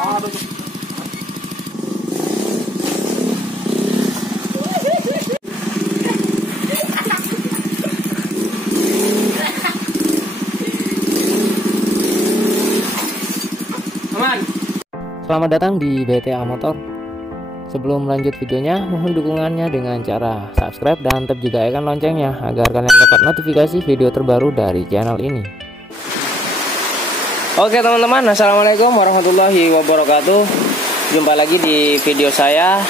Selamat datang di BTA Motor. Sebelum lanjut videonya, mohon dukungannya dengan cara subscribe dan tap juga icon loncengnya agar kalian dapat notifikasi video terbaru dari channel ini. Oke teman-teman, assalamualaikum warahmatullahi wabarakatuh. Jumpa lagi di video saya.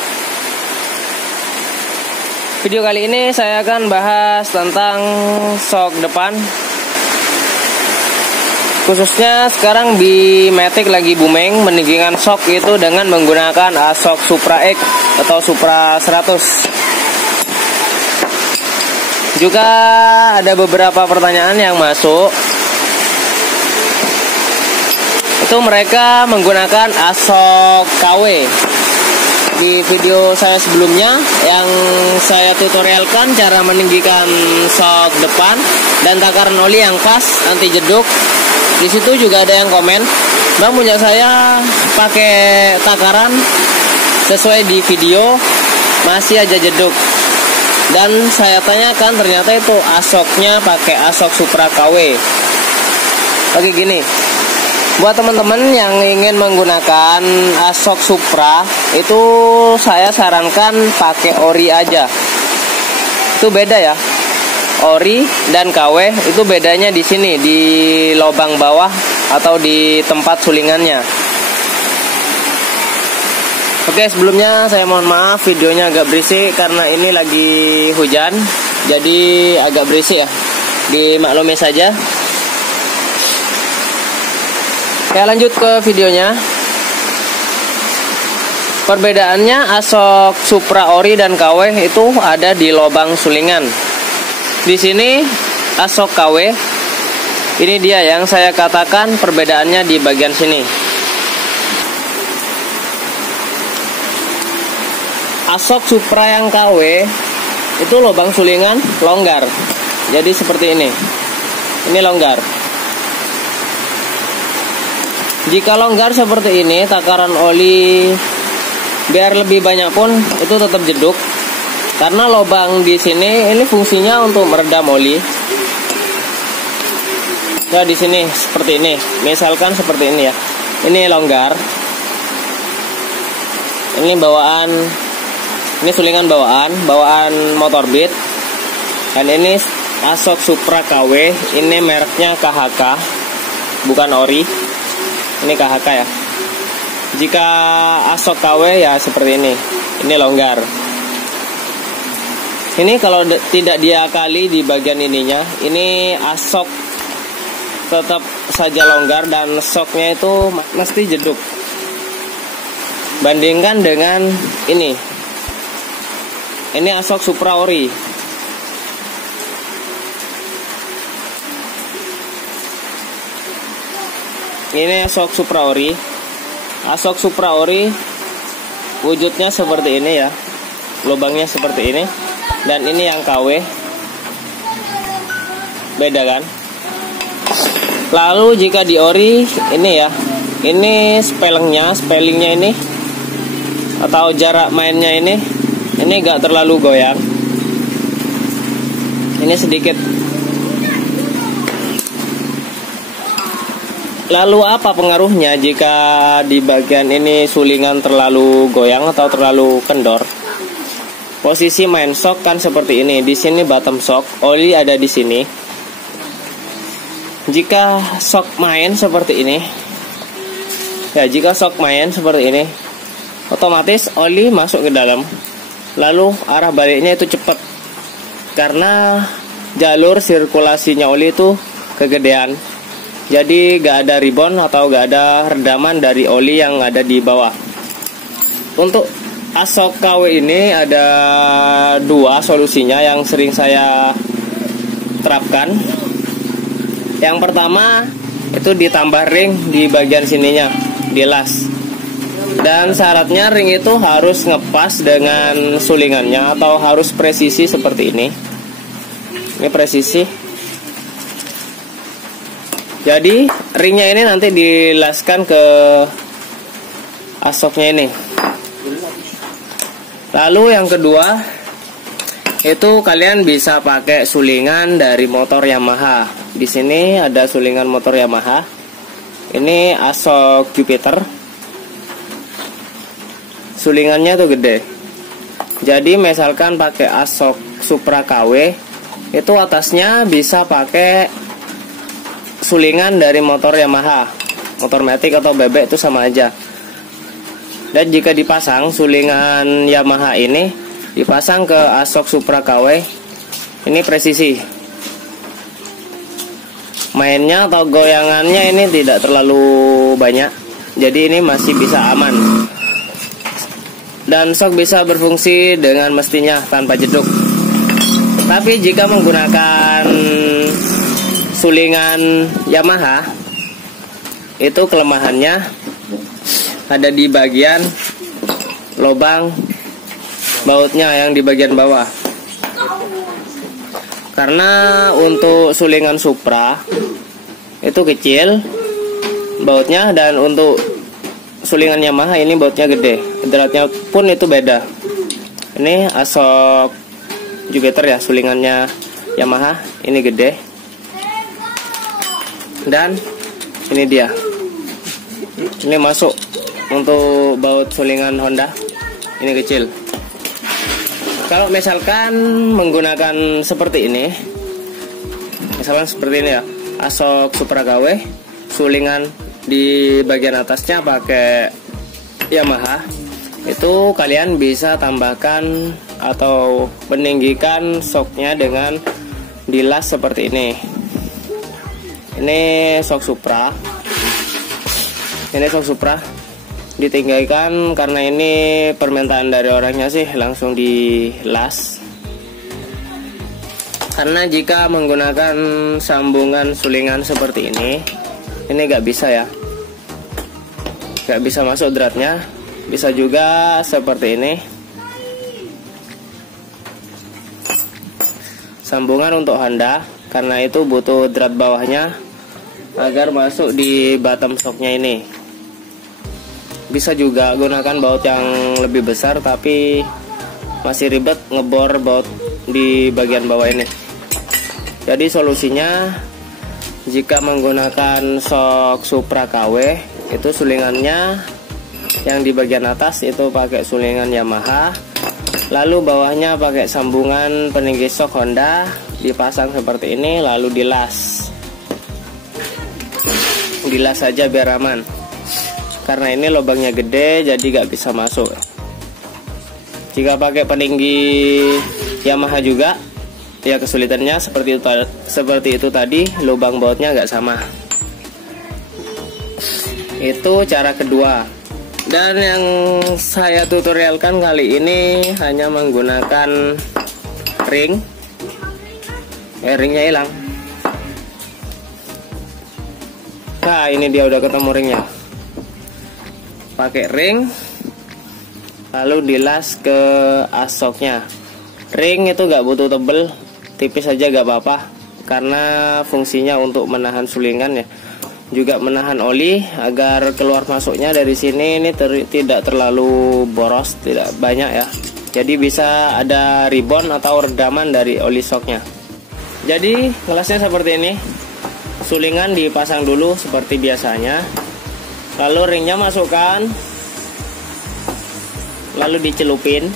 Video kali ini saya akan bahas tentang shock depan. Khususnya sekarang di Matic lagi booming meninggikan shock itu dengan menggunakan ASOK Supra X atau Supra 100. Juga ada beberapa pertanyaan yang masuk. Itu mereka menggunakan ASOK KW. Di video saya sebelumnya yang saya tutorialkan cara meninggikan shock depan dan takaran oli yang pas anti jeduk. Di situ juga ada yang komen, "Bang, punya saya pakai takaran sesuai di video, masih aja jeduk." Dan saya tanyakan, ternyata itu ASOK-nya pakai ASOK Supra KW. Oke, gini. Buat teman-teman yang ingin menggunakan ASOK Supra, itu saya sarankan pakai ori aja. Itu beda ya. Ori dan KW itu bedanya di sini, di lubang bawah atau di tempat sulingannya. Oke, sebelumnya saya mohon maaf videonya agak berisik karena ini lagi hujan, jadi agak berisik ya. Dimaklumi saja. Ya, lanjut ke videonya. Perbedaannya ASOK Supra Ori dan KW itu ada di lubang sulingan. Di sini ASOK KW, ini dia yang saya katakan perbedaannya di bagian sini. ASOK Supra yang KW itu lubang sulingan longgar, jadi seperti ini. Ini longgar. Jika longgar seperti ini, takaran oli biar lebih banyak pun itu tetap jeduk. Karena lubang di sini ini fungsinya untuk meredam oli. Nah, di sini seperti ini. Misalkan seperti ini ya. Ini longgar. Ini bawaan. Ini sulingan bawaan motor Beat. Dan ini ASOK Supra KW. Ini mereknya KHK, bukan ori. Ini KHK ya. Jika ASOK KW ya seperti ini. Ini longgar. Ini kalau tidak diakali di bagian ininya, ini ASOK tetap saja longgar dan shocknya itu mesti jeduk. Bandingkan dengan ini ASOK Supra Ori. Ini ASOK Supra Ori. ASOK Supra Ori wujudnya seperti ini ya, lubangnya seperti ini. Dan ini yang KW, beda kan? Lalu jika di ori ini ya, ini spellingnya ini atau jarak mainnya ini gak terlalu goyang. Ini sedikit. Lalu apa pengaruhnya jika di bagian ini sulingan terlalu goyang atau terlalu kendor? Posisi main shock kan seperti ini. Di sini bottom shock, oli ada di sini. Jika shock main seperti ini, ya jika shock main seperti ini, otomatis oli masuk ke dalam. Lalu arah baliknya itu cepat, karena jalur sirkulasinya oli itu kegedean. Jadi gak ada rebound atau gak ada redaman dari oli yang ada di bawah. Untuk ASOK KW ini ada dua solusinya yang sering saya terapkan. Yang pertama itu ditambah ring di bagian sininya, dilas. Dan syaratnya ring itu harus ngepas dengan sulingannya atau harus presisi seperti ini. Ini presisi. Jadi ringnya ini nanti dilaskan ke asoknya ini. Lalu yang kedua, itu kalian bisa pakai sulingan dari motor Yamaha. Di sini ada sulingan motor Yamaha. Ini asok Jupiter. Sulingannya tuh gede. Jadi misalkan pakai asok Supra KW, itu atasnya bisa pakai sulingan dari motor Yamaha. Motor Matic atau bebek itu sama aja. Dan jika dipasang sulingan Yamaha ini dipasang ke asok Supra KW, ini presisi. Mainnya atau goyangannya ini tidak terlalu banyak. Jadi ini masih bisa aman. Dan sok bisa berfungsi dengan mestinya tanpa jeduk. Tapi jika menggunakan sulingan Yamaha, itu kelemahannya ada di bagian lubang bautnya yang di bagian bawah. Karena untuk sulingan Supra itu kecil bautnya, dan untuk sulingan Yamaha ini bautnya gede. Dratnya pun itu beda. Ini asok Jupiter ya, sulingannya Yamaha ini gede. Dan ini dia. Ini masuk untuk baut sulingan Honda. Ini kecil. Kalau misalkan menggunakan seperti ini, misalkan seperti ini ya, asok Supra KW, sulingan di bagian atasnya pakai Yamaha, itu kalian bisa tambahkan atau meninggikan shocknya dengan dilas seperti ini. Ini shock Supra. Ini shock Supra ditinggalkan karena ini permintaan dari orangnya sih langsung dilas. Karena jika menggunakan sambungan sulingan seperti ini gak bisa ya, gak bisa masuk dratnya. Bisa juga seperti ini. Sambungan untuk Honda, karena itu butuh drat bawahnya agar masuk di bottom shocknya ini. Bisa juga gunakan baut yang lebih besar, tapi masih ribet ngebor baut di bagian bawah ini. Jadi solusinya, jika menggunakan shock Supra KW, itu sulingannya yang di bagian atas itu pakai sulingan Yamaha, lalu bawahnya pakai sambungan peninggi shock Honda, dipasang seperti ini, lalu dilas saja biar aman. Karena ini lubangnya gede, jadi gak bisa masuk. Jika pakai peninggi Yamaha juga, ya kesulitannya seperti itu tadi, lubang bautnya gak sama. Itu cara kedua. Dan yang saya tutorialkan kali ini hanya menggunakan ring. Ringnya hilang. Nah, ini dia udah ketemu ringnya. Pakai ring, lalu dilas ke asoknya. Ring itu gak butuh tebel, tipis aja gak apa-apa, karena fungsinya untuk menahan sulingan ya, juga menahan oli agar keluar masuknya dari sini ini tidak terlalu boros, tidak banyak ya. Jadi bisa ada ribon atau redaman dari oli shocknya. Jadi kelasnya seperti ini. Sulingan dipasang dulu seperti biasanya, lalu ringnya masukkan, lalu dicelupin.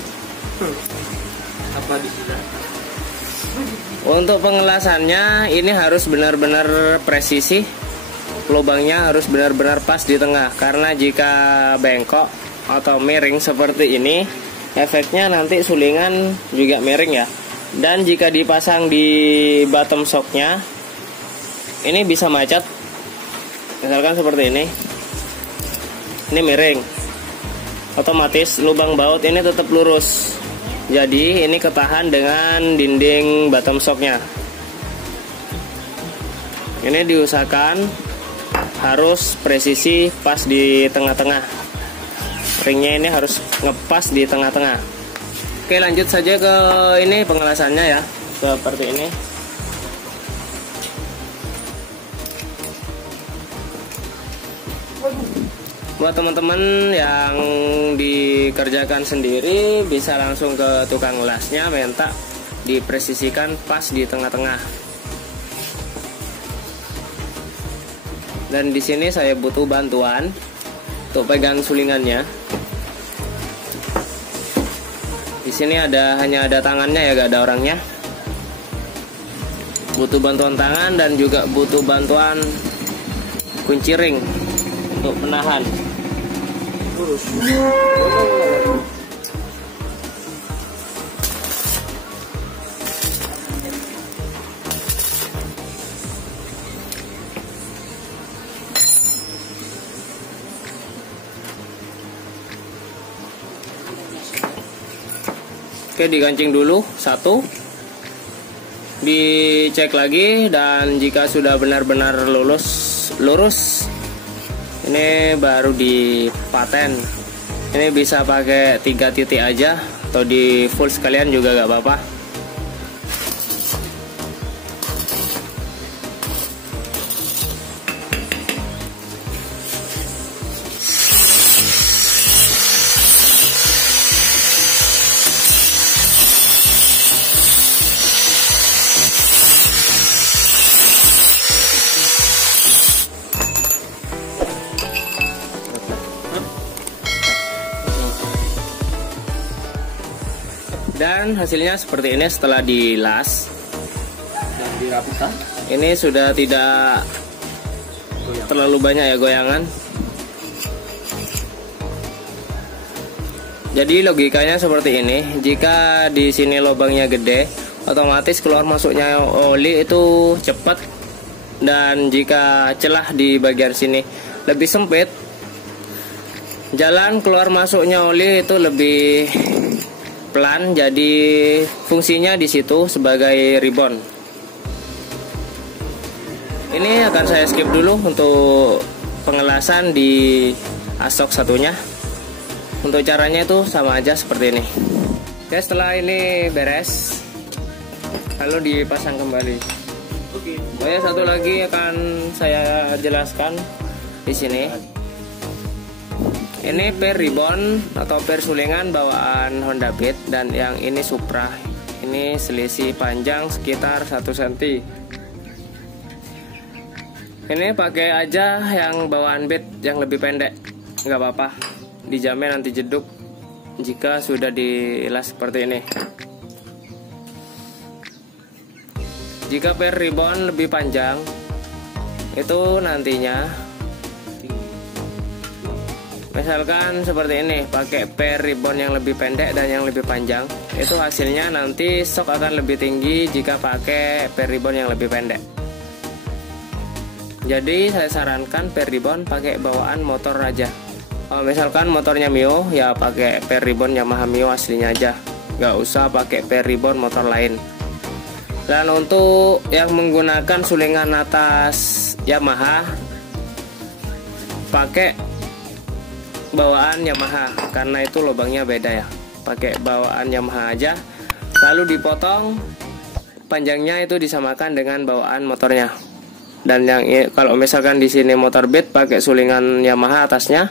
Untuk pengelasannya ini harus benar-benar presisi. Lubangnya harus benar-benar pas di tengah, karena jika bengkok atau miring seperti ini, efeknya nanti sulingan juga miring ya. Dan jika dipasang di bottom shocknya, ini bisa macet. Misalkan seperti ini miring, otomatis lubang baut ini tetap lurus. Jadi ini ketahan dengan dinding bottom shocknya. Ini diusahakan harus presisi pas di tengah-tengah. Ringnya ini harus ngepas di tengah-tengah. Oke, lanjut saja ke ini pengelasannya ya, seperti ini. Buat teman-teman yang dikerjakan sendiri bisa langsung ke tukang lasnya, minta dipresisikan pas di tengah-tengah. Dan di sini saya butuh bantuan untuk pegang sulingannya. Di sini hanya ada tangannya ya, gak ada orangnya. Butuh bantuan tangan dan juga butuh bantuan kunci ring untuk menahan. Oke, digancing dulu satu, dicek lagi, dan jika sudah benar-benar lurus, ini baru dipaten. Ini bisa pakai 3 titik aja atau di full sekalian juga gak apa-apa. Dan hasilnya seperti ini setelah dilas dan dirapikan. Ini sudah tidak terlalu banyak ya goyangan. Jadi logikanya seperti ini. Jika di sini lubangnya gede, otomatis keluar masuknya oli itu cepat. Dan jika celah di bagian sini lebih sempit, jalan keluar masuknya oli itu lebih pelan. Jadi fungsinya di situ sebagai ribon. Ini akan saya skip dulu untuk pengelasan di asok satunya. Untuk caranya itu sama aja seperti ini. Oke, setelah ini beres, lalu dipasang kembali. Oke. Satu lagi akan saya jelaskan di sini. Ini per ribbon atau per sulingan bawaan Honda Beat, dan yang ini Supra. Ini selisih panjang sekitar 1 cm. Ini pakai aja yang bawaan Beat yang lebih pendek, nggak apa-apa. Dijamin nanti jeduk jika sudah dilas seperti ini. Jika per ribbon lebih panjang, itu nantinya misalkan seperti ini, pakai per ribbon yang lebih pendek dan yang lebih panjang, itu hasilnya nanti shock akan lebih tinggi jika pakai per ribbon yang lebih pendek. Jadi saya sarankan per ribbon pakai bawaan motor aja. Kalau misalkan motornya Mio, ya pakai per ribbon Yamaha Mio aslinya aja, nggak usah pakai per ribbon motor lain. Dan untuk yang menggunakan sulingan atas Yamaha, pakai bawaan Yamaha, karena itu lubangnya beda ya. Pakai bawaan Yamaha aja, lalu dipotong panjangnya itu disamakan dengan bawaan motornya. Dan yang kalau misalkan di sini motor Beat pakai sulingan Yamaha atasnya,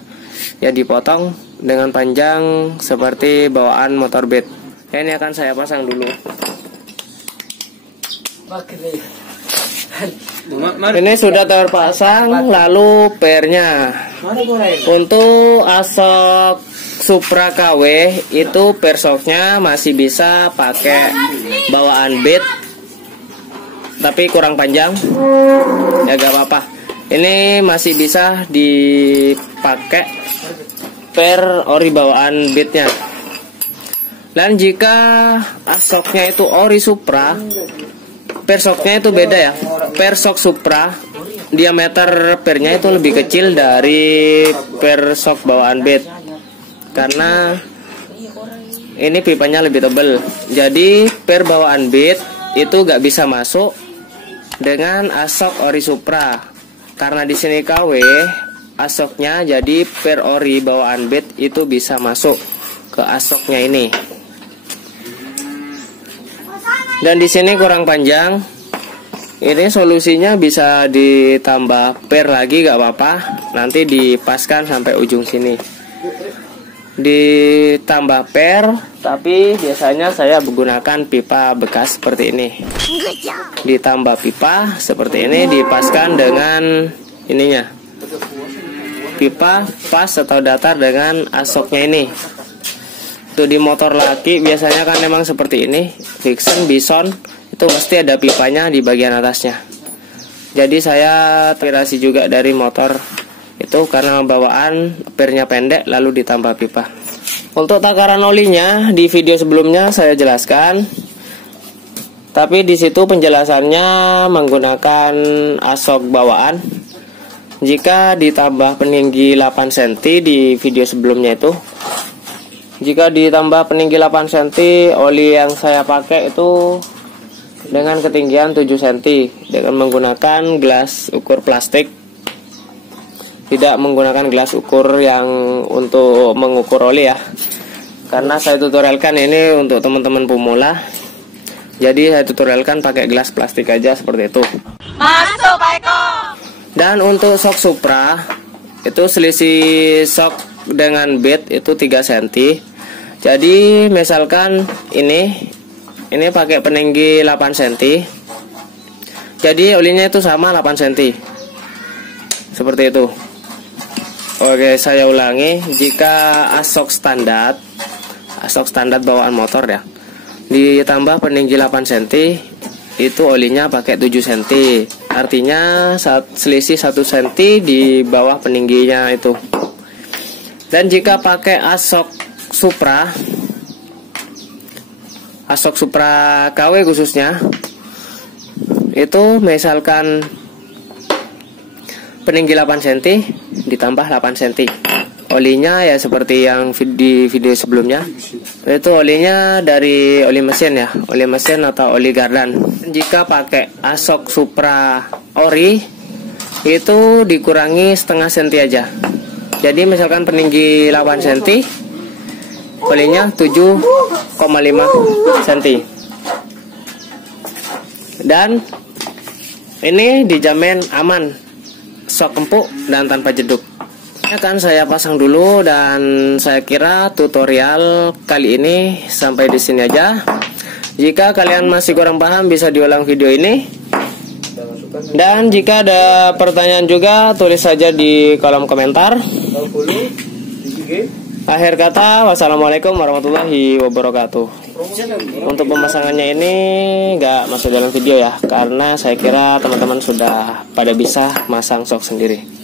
ya dipotong dengan panjang seperti bawaan motor Beat. Ini akan saya pasang dulu. Ini sudah terpasang, lalu pernya. Untuk asok Supra KW itu per shocknya masih bisa pakai bawaan Beat, tapi kurang panjang. Ya gak apa-apa. Ini masih bisa dipakai per ori bawaan Beatnya. Dan jika asoknya itu ori Supra, per shocknya itu beda ya. Per shock Supra diameter pernya itu lebih kecil dari per shock bawaan Beat, karena ini pipanya lebih tebal. Jadi per bawaan Beat itu gak bisa masuk dengan asok ori Supra, karena di sini KW asoknya, jadi per ori bawaan Beat itu bisa masuk ke asoknya ini. Dan di sini kurang panjang. Ini solusinya bisa ditambah per lagi, gak apa-apa. nanti dipaskan sampai ujung sini. Ditambah per, tapi biasanya saya menggunakan pipa bekas seperti ini. Ditambah pipa seperti ini, dipaskan dengan ininya, pipa pas atau datar dengan asoknya ini. Itu di motor laki biasanya kan memang seperti ini, Vixen, Bison, itu mesti ada pipanya di bagian atasnya. Jadi saya terinspirasi juga dari motor itu karena bawaan pernya pendek lalu ditambah pipa. Untuk takaran olinya di video sebelumnya saya jelaskan, tapi di situ penjelasannya menggunakan asok bawaan. Jika ditambah peninggi 8 cm di video sebelumnya itu, jika ditambah peninggi 8 cm, oli yang saya pakai itu dengan ketinggian 7 cm dengan menggunakan gelas ukur plastik, tidak menggunakan gelas ukur yang untuk mengukur oli ya, karena saya tutorialkan ini untuk teman-teman pemula. Jadi saya tutorialkan pakai gelas plastik aja seperti itu. Masuk Pak Eko. Dan untuk sok Supra itu selisih sok dengan bed itu 3 cm. Jadi misalkan ini pakai peninggi 8 cm, jadi olinya itu sama 8 cm seperti itu. Oke, saya ulangi. Jika asok standar bawaan motor ya, ditambah peninggi 8 cm, itu olinya pakai 7 cm. Artinya selisih 1 cm di bawah peningginya itu. Dan jika pakai asok Supra KW khususnya, itu misalkan peninggi 8 cm ditambah 8 cm. Olinya ya seperti yang di video sebelumnya, itu olinya dari oli mesin ya, oli mesin atau oli gardan. Jika pakai asok Supra ori itu dikurangi setengah cm aja. Jadi misalkan peninggi 8 cm, olinya 7,5 cm. Dan ini dijamin aman, sok empuk dan tanpa jeduk. Akan saya pasang dulu, dan saya kira tutorial kali ini sampai di sini aja. Jika kalian masih kurang paham bisa diulang video ini. Dan jika ada pertanyaan juga tulis saja di kolom komentar. Akhir kata, wassalamualaikum warahmatullahi wabarakatuh. Untuk pemasangannya ini nggak masuk dalam video ya, karena saya kira teman-teman sudah pada bisa masang sok sendiri.